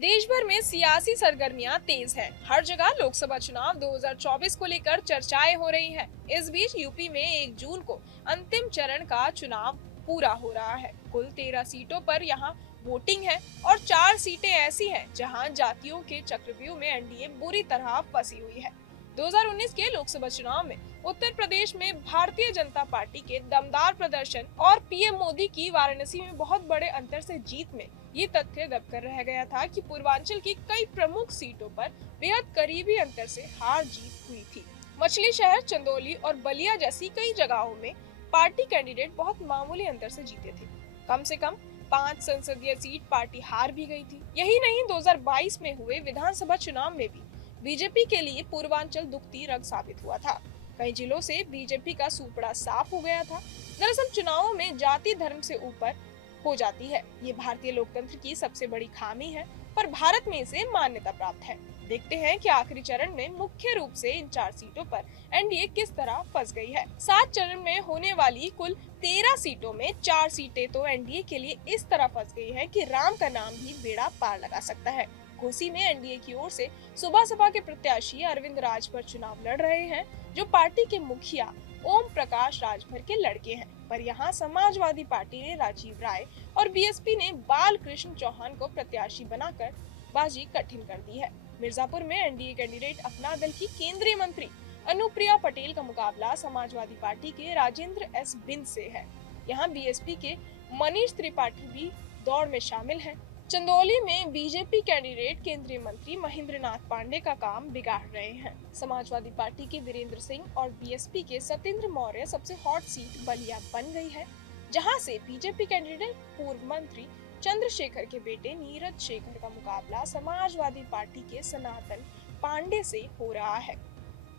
देश भर में सियासी सरगर्मियां तेज हैं। हर जगह लोकसभा चुनाव 2024 को लेकर चर्चाएं हो रही हैं। इस बीच यूपी में 1 जून को अंतिम चरण का चुनाव पूरा हो रहा है। कुल 13 सीटों पर यहां वोटिंग है और 4 सीटें ऐसी हैं जहां जातियों के चक्रव्यूह में एनडीए बुरी तरह फंसी हुई है। 2019 के लोकसभा चुनाव में उत्तर प्रदेश में भारतीय जनता पार्टी के दमदार प्रदर्शन और पीएम मोदी की वाराणसी में बहुत बड़े अंतर से जीत में ये तथ्य दबकर रह गया था कि पूर्वांचल की कई प्रमुख सीटों पर बेहद करीबी अंतर से हार जीत हुई थी। मछली शहर, चंदौली और बलिया जैसी कई जगहों में पार्टी कैंडिडेट बहुत मामूली अंतर से जीते थे। कम से कम 5 संसदीय सीट पार्टी हार भी गई थी। यही नहीं, 2022 में हुए विधानसभा चुनाव में भी बीजेपी के लिए पूर्वांचल दुखती रग साबित हुआ था। कई जिलों से बीजेपी का सूपड़ा साफ हो गया था। दरअसल चुनावों में जाति धर्म से ऊपर हो जाती है। ये भारतीय लोकतंत्र की सबसे बड़ी खामी है, पर भारत में इसे मान्यता प्राप्त है। देखते हैं कि आखिरी चरण में मुख्य रूप से इन 4 सीटों पर एनडीए किस तरह फंस गई है। 7 चरण में होने वाली कुल 13 सीटों में 4 सीटें तो एनडीए के लिए इस तरह फंस गई है कि राम का नाम भी बेड़ा पार लगा सकता है। घोसी में एनडीए की ओर से सुबह सपा के प्रत्याशी अरविंद राजभर चुनाव लड़ रहे हैं, जो पार्टी के मुखिया ओम प्रकाश राजभर के लड़के हैं। पर यहाँ समाजवादी पार्टी ने राजीव राय और बीएसपी ने बाल कृष्ण चौहान को प्रत्याशी बनाकर बाजी कठिन कर दी है। मिर्जापुर में एनडीए कैंडिडेट अपना दल की केंद्रीय मंत्री अनुप्रिया पटेल का मुकाबला समाजवादी पार्टी के राजेंद्र एस बिंद से है। यहाँ बीएसपी के मनीष त्रिपाठी भी दौड़ में शामिल हैं। चंदौली में बीजेपी कैंडिडेट केंद्रीय मंत्री महेंद्र नाथ पांडे का काम बिगाड़ रहे हैं। समाजवादी पार्टी के वीरेंद्र सिंह और बीएसपी के सत्येंद्र मौर्य सबसे हॉट सीट बलिया बन गई है, जहां से बीजेपी कैंडिडेट पूर्व मंत्री चंद्रशेखर के बेटे नीरज शेखर का मुकाबला समाजवादी पार्टी के सनातन पांडे से हो रहा है।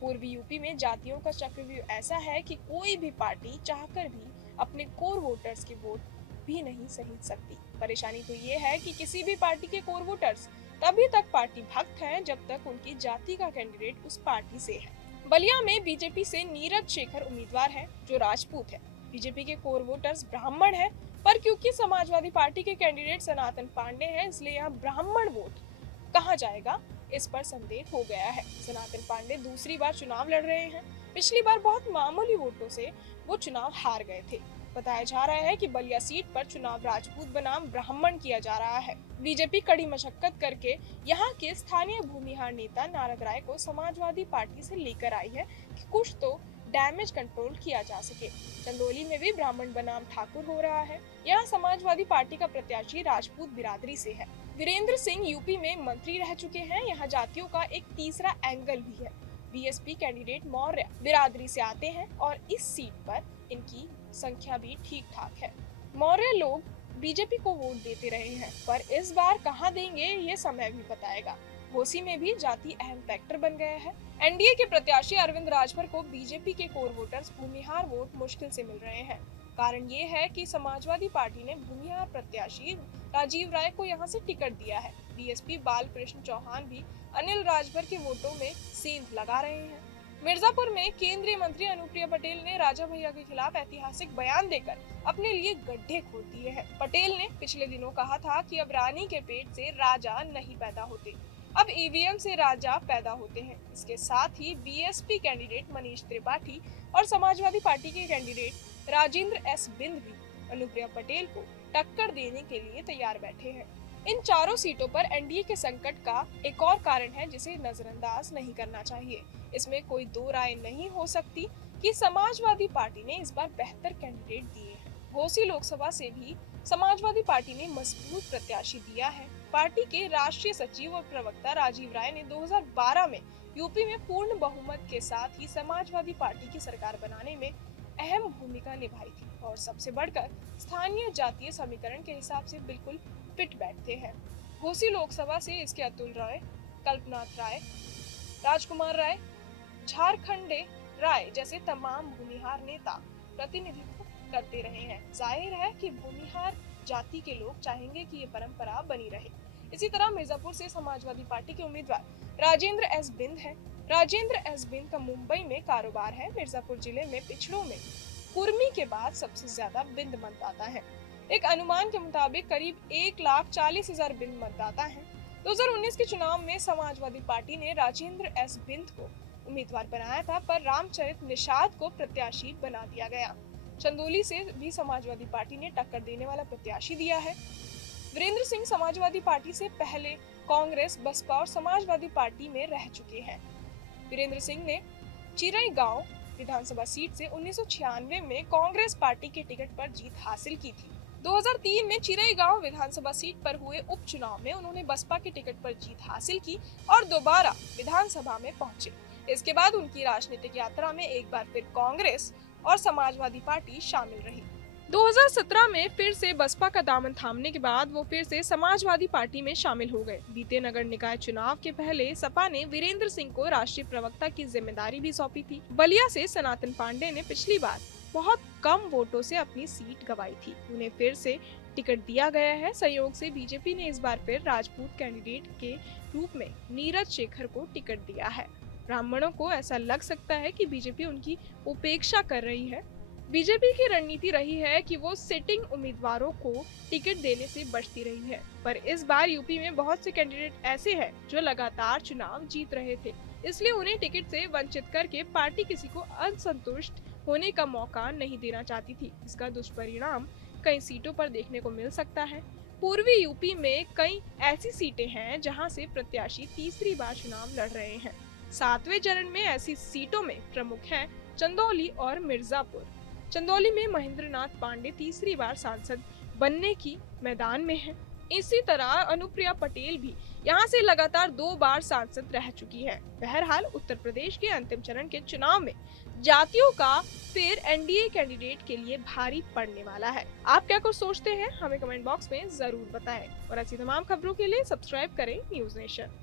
पूर्वी यूपी में जातियों का चक्रव्यूह ऐसा है कि कोई भी पार्टी चाहकर भी अपने कोर वोटर्स के वोट भी नहीं खरीद सकती। परेशानी तो ये है कि किसी भी पार्टी के कोर वोटर्स तभी तक पार्टी भक्त हैं जब तक उनकी जाति का कैंडिडेट उस पार्टी से है। बलिया में बीजेपी से नीरज शेखर उम्मीदवार है, जो राजपूत है। बीजेपी के कोर वोटर्स ब्राह्मण हैं, पर क्योंकि समाजवादी पार्टी के कैंडिडेट सनातन पांडे हैं, इसलिए यहाँ ब्राह्मण वोट कहाँ जाएगा, इस पर संदेह हो गया है। सनातन पांडे दूसरी बार चुनाव लड़ रहे हैं। पिछली बार बहुत मामूली वोटों से वो चुनाव हार गए थे। बताया जा रहा है कि बलिया सीट पर चुनाव राजपूत बनाम ब्राह्मण किया जा रहा है। बीजेपी कड़ी मशक्कत करके यहाँ के स्थानीय भूमिहार नेता नारद राय को समाजवादी पार्टी से लेकर आई है कि कुछ तो डैमेज कंट्रोल किया जा सके। चंदौली में भी ब्राह्मण बनाम ठाकुर हो रहा है। यहाँ समाजवादी पार्टी का प्रत्याशी राजपूत बिरादरी से है। वीरेंद्र सिंह यूपी में मंत्री रह चुके हैं। यहाँ जातियों का एक तीसरा एंगल भी है। बीएसपी कैंडिडेट मौर्य बिरादरी से आते हैं और इस सीट पर इनकी संख्या भी ठीक ठाक है। मौर्य लोग बीजेपी को वोट देते रहे हैं, पर इस बार कहां देंगे ये समय भी बताएगा। घोसी में भी जाति अहम फैक्टर बन गया है। एनडीए के प्रत्याशी अरविंद राजभर को बीजेपी के कोर वोटर्स भूमिहार वोट मुश्किल से मिल रहे हैं। कारण ये है कि समाजवादी पार्टी ने भूमिहार प्रत्याशी राजीव राय को यहाँ से टिकट दिया है। बीएसपी बाल कृष्ण चौहान भी अनिल राजभर के वोटों में सेंध लगा रहे हैं। मिर्जापुर में केंद्रीय मंत्री अनुप्रिया पटेल ने राजा भैया के खिलाफ ऐतिहासिक बयान देकर अपने लिए गड्ढे खोद दिए हैं। पटेल ने पिछले दिनों कहा था कि अब रानी के पेट से राजा नहीं पैदा होते, अब ईवीएम से राजा पैदा होते हैं। इसके साथ ही बीएसपी कैंडिडेट मनीष त्रिपाठी और समाजवादी पार्टी के कैंडिडेट राजेंद्र एस बिंद भी अनुप्रिया पटेल को टक्कर देने के लिए तैयार बैठे हैं। इन चारों सीटों पर एनडीए के संकट का एक और कारण है जिसे नजरअंदाज नहीं करना चाहिए। इसमें कोई दो राय नहीं हो सकती कि समाजवादी पार्टी ने इस बार बेहतर कैंडिडेट दिए हैं। घोसी लोकसभा से भी समाजवादी पार्टी ने मजबूत प्रत्याशी दिया है। पार्टी के राष्ट्रीय सचिव और प्रवक्ता राजीव राय ने 2012 में यूपी में पूर्ण बहुमत के साथ ही समाजवादी पार्टी की सरकार बनाने में अहम भूमिका निभाई थी और सबसे बढ़कर स्थानीय जातीय समीकरण के हिसाब से बिल्कुल फिट बैठते हैं। घोसी लोकसभा से इसके अतुल राय, कल्पनाथ राय, राजकुमार राय, झारखंडे राय जैसे तमाम भूमिहार नेता प्रतिनिधित्व करते रहे हैं। जाहिर है कि भूमिहार जाति के लोग चाहेंगे कि ये परंपरा बनी रहे। इसी तरह मिर्जापुर से समाजवादी पार्टी के उम्मीदवार राजेंद्र एस बिंद है। राजेंद्र एस बिंद का मुंबई में कारोबार है। मिर्जापुर जिले में पिछड़ों में कुर्मी के बाद सबसे ज्यादा बिंद मतदाता है। एक अनुमान के मुताबिक करीब 1,40,000 बिंद मतदाता हैं। 2019 के चुनाव में समाजवादी पार्टी ने राजेंद्र एस बिंद को उम्मीदवार बनाया था, पर रामचरित निषाद को प्रत्याशी बना दिया गया। चंदौली से भी समाजवादी पार्टी ने टक्कर देने वाला प्रत्याशी दिया है। वीरेंद्र सिंह समाजवादी पार्टी से पहले कांग्रेस, बसपा और समाजवादी पार्टी में रह चुके हैं। वीरेंद्र सिंह ने चिरईगांव विधानसभा सीट से 1996 में कांग्रेस पार्टी के टिकट पर जीत हासिल की थी। 2003 में चिरईगांव विधानसभा सीट पर हुए उपचुनाव में उन्होंने बसपा के टिकट पर जीत हासिल की और दोबारा विधानसभा में पहुंचे। इसके बाद उनकी राजनीतिक यात्रा में एक बार फिर कांग्रेस और समाजवादी पार्टी शामिल रही। 2017 में फिर से बसपा का दामन थामने के बाद वो फिर से समाजवादी पार्टी में शामिल हो गए। बीते नगर निकाय चुनाव के पहले सपा ने वीरेंद्र सिंह को राष्ट्रीय प्रवक्ता की जिम्मेदारी भी सौंपी थी। बलिया से सनातन पांडे ने पिछली बार बहुत कम वोटों से अपनी सीट गंवाई थी, उन्हें फिर से टिकट दिया गया है। संयोग से बीजेपी ने इस बार फिर राजपूत कैंडिडेट के रूप में नीरज शेखर को टिकट दिया है। ब्राह्मणों को ऐसा लग सकता है कि बीजेपी उनकी उपेक्षा कर रही है। बीजेपी की रणनीति रही है कि वो सिटिंग उम्मीदवारों को टिकट देने से बचती रही है, पर इस बार यूपी में बहुत से कैंडिडेट ऐसे हैं जो लगातार चुनाव जीत रहे थे, इसलिए उन्हें टिकट से वंचित करके पार्टी किसी को असंतुष्ट होने का मौका नहीं देना चाहती थी। इसका दुष्परिणाम कई सीटों पर देखने को मिल सकता है। पूर्वी यूपी में कई ऐसी सीटें हैं जहां से प्रत्याशी तीसरी बार चुनाव लड़ रहे हैं। 7वें चरण में ऐसी सीटों में प्रमुख हैं चंदौली और मिर्जापुर। चंदौली में महेंद्र नाथ पांडे तीसरी बार सांसद बनने की मैदान में हैं। इसी तरह अनुप्रिया पटेल भी यहां से लगातार 2 बार सांसद रह चुकी है। बहरहाल उत्तर प्रदेश के अंतिम चरण के चुनाव में जातियों का फिर एनडीए कैंडिडेट के लिए भारी पड़ने वाला है। आप क्या कुछ सोचते हैं, हमें कमेंट बॉक्स में जरूर बताएं और ऐसी तमाम खबरों के लिए सब्सक्राइब करें न्यूज़ नेशन।